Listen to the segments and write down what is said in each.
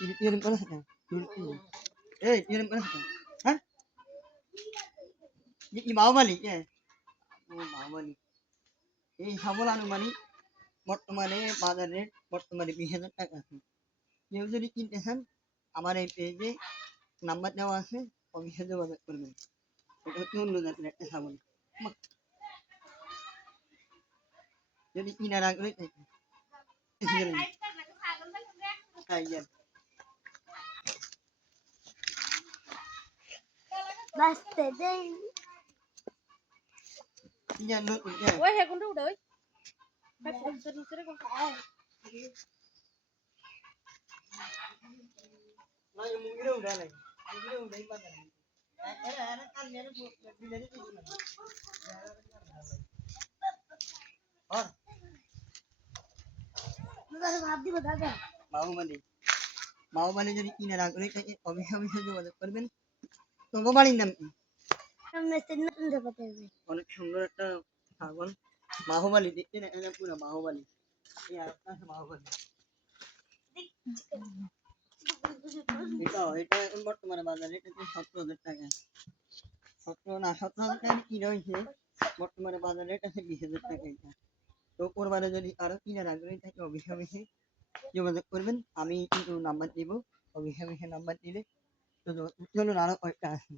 Yun ano sa kanya? Eh, yun ano sa kanya? Ha? Yung mau mali, eh. mau mali. এই সাবলানো মানে বর্তমানে বাজার rate বর্তমানে বিশ হাজার টাকা আছে কেউ যদি কিনতে চান আমার এই পেজে নাম্বার দেওয়া আছে অফিসে যোগাযোগ করবেন এটা হচ্ছে অন্য জাতের একটা সাবল jadi ini anak ini দিলে দিতে না আর ভাব দিব দাদা বাহুবলী বাহুবলী যদি কিনার আগ্রহী থাকে অবশ্যই অবশ্যই যোগাযোগ করবেন তোমার বাড়ির নাম কি? অনেক সুন্দর একটা ছাগল বাহুবলী দেখতে না এটা পুরো বাহুবলী বাহুবলী এটা এটা এখন বর্তমানে বাজারে এটা সতেরো হাজার টাকা। সতেরো না সতেরো হাজার টাকা কিনে হয়েছে বর্তমানে বাজারে এটা আছে বিশ হাজার টাকা এটা। তো কোরবানে যদি আরও কিনার আগ্রহী থাকে অবশ্যই অবশ্যই যোগাযোগ করবেন। আমি কিন্তু নাম্বার দিব। অবশ্যই অবশ্যই নাম্বার দিলে কয়েকটা আছে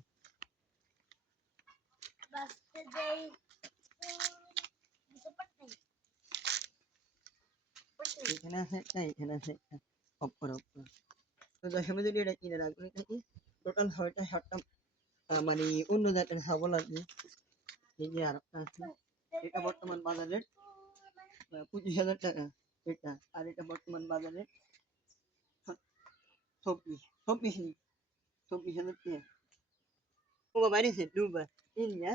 বাঁচতে দেই এখানে আছে মানে অন্য জাতের ছাগল আছে এই যে আর আছে এটা বর্তমান বাজারে পঁচিশ হাজার টাকা এটা আর এটা বর্তমান বাজারে চব্বিশ চব্বিশ নি চব্বিশ হাজার টাকা ও বাবা রে দুবা এই নিয়া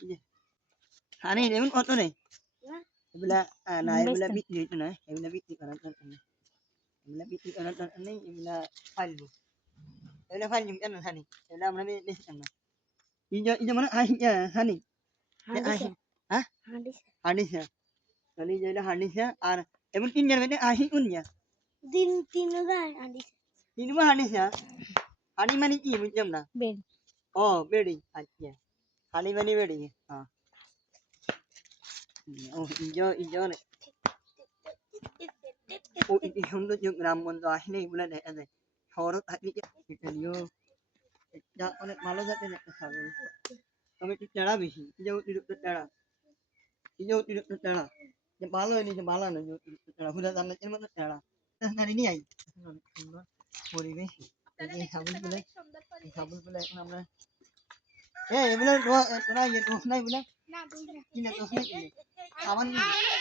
এই যে আরে এমন কত নেই না। এগুলা আহ, না এগুলা বিক্রি হইতো না এগুলা বিক্রি করার দরকার নেই এগুলা বিক্রি করার দরকার নেই এগুলা ফালবো এগুলা ফালবো কেন হানি এগুলা আমরা বে- বেচতাম না এই যে এই যে মানে আহি হানি এ আহি হ্যাঁ হাঁডিছে হানিসা তাহলে এই যে এটা হানিসা আর এমন তিন জন মানে আহি উনিয়া হানি মানে কি বুঝলাম না ও বেড়ি আচ্ছা হানি মানে বেড়ি হ্যাঁ ও ইজো ইজো নে ও ইতি সুন্দর যে গ্রাম বন্ধ আসলে এগুলা দেখা যায় শহরও থাকলে এটা নিয়েও এটা অনেক ভালো জাতের একটা ছাগল তবে একটু টেড়া বেশি যে অতিরিক্ত টেড়া যে অতিরিক্ত টেড়া যে ভালো হয়নি যে ভালো নয় যে অতিরিক্ত টেড়া ঘুরে জান্নাতের মতো টেড়া গাড়ি নিয়ে আই সুন্দর পরিবেশ এই যে এই ছাগলগুলো এখন আমরা এ এগুলো তোরা ইয়ে দোষ নাই বলে কিনে দোষ নাই কিনে খাবার নিয়ে